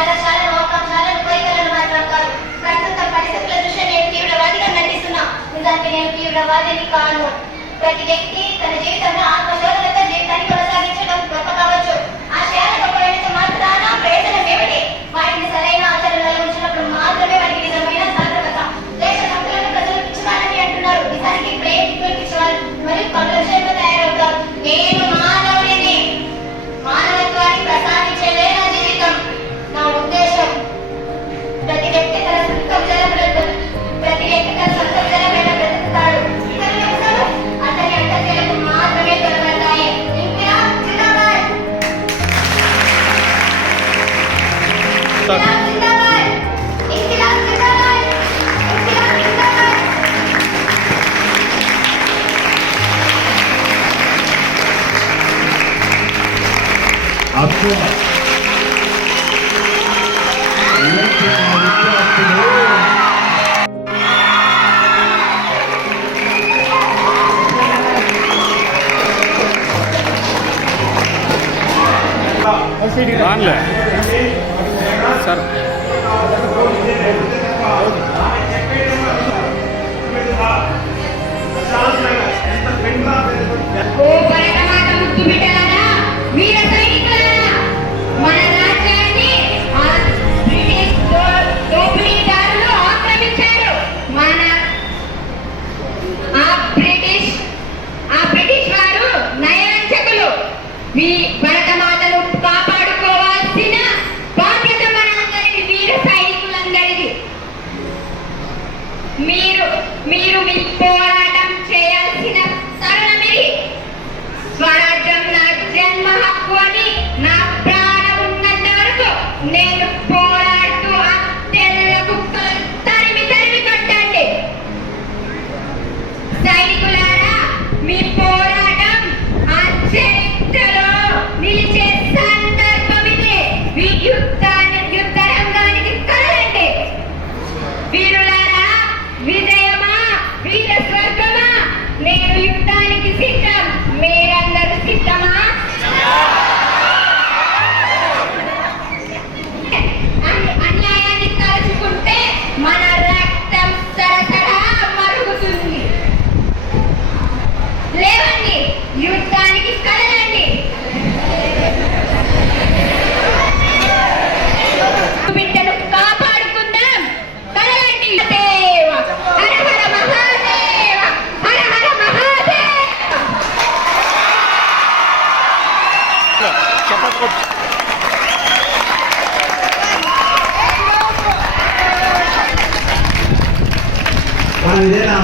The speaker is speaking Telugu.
ఆదర్శాలను ఆకాంక్షలను కోరికలను మాట్లాడతారు. ప్రస్తుతం పరిస్థితుల దృష్ట్యా నేను తీవ్రవాదిగా నటిస్తున్నా. నిజానికి నేను తీవ్రవాదిని కాను. ప్రతి వ్యక్తి తన జీవితంలో ఆత్మశోధనతో జీవితాన్ని కొనసాగించడం గొప్ప కావచ్చు. ఆశయాల గొప్ప మాత్రాన ప్రయోజనం ఏమిటి? వాటిని సరైన ఆచరణలో ఉంచినప్పుడు మాత్రమే వాటికి నిజమైన సార్థకత. దేశ భక్తులను ప్రజలు పిచ్చివాళ్ళని అంటున్నారు. నిజానికి ప్రేమికులు పిచ్చివాళ్ళు మరియు పౌరుషంగా తయారవుతారు. నేను మానవుడిని. మానవత్వాన్ని ప్రసాదించేదే నా జీవితం. నా ఉద్దేశం ప్రతి వ్యక్తి తన సొంత విజయమైన బ్రతుకుతాడు. ఇతరుల అవసరం అతని అంతర్జలకు మాత్రమే తొలగతాయి. ఇంక్విలాబ్ జిందాబాద్. ఇంక్విలాబ్ జిందాబాద్. ఇంక్విలాబ్ జిందాబాద్. ఇంక్విలాబ్ జిందాబాద్. आपको రానులే సార్ ఓ భరతమాత ముద్దు బిడ్డలారా, వీర సైనికులారా, మన రాజ్యాన్ని ఆ బ్రిటిష్ దోపిడీదారులు ఆక్రమించారు. ఆ బ్రిటిష్ వారు నయవంచకులు. భరతమాతను కాపాడుకోవాల్సిన బాధ్యత మనందరిది, వీర సైనికులందరిది. మీరు మీ పోరాటం చేయాల్సిన తరుణమిది. స్వరాజ్యం నా జన్మ హక్కు అని నా ప్రాణం ఉన్నంత వరకు నేను పోరాడుతూ ఆ తెల్ల కుక్కలు తరిమి కొట్టండి. సైనికులారా, మీ పోరాటం ఆ చరిత్రలో నిలిచే సందర్భం ఇదే. యుద్ధ రంగానికి కదలండి. వీరులారా, విజయమా వీర స్వర్గమా? నేను యుద్ధానికి సిద్ధం. మీరందరూ సిద్ధమా? అన్యాయాన్ని తలుచుకుంటే మన రక్తం సరసరా మరుగుతుంది. లేవండి, యుద్ధానికి కదలండి. బిడ్డను కాపాడుకుందాం. కదలండి. దేవ హర హర మహాదేవ, హర హర మహాదేవ. మన ఇదేనా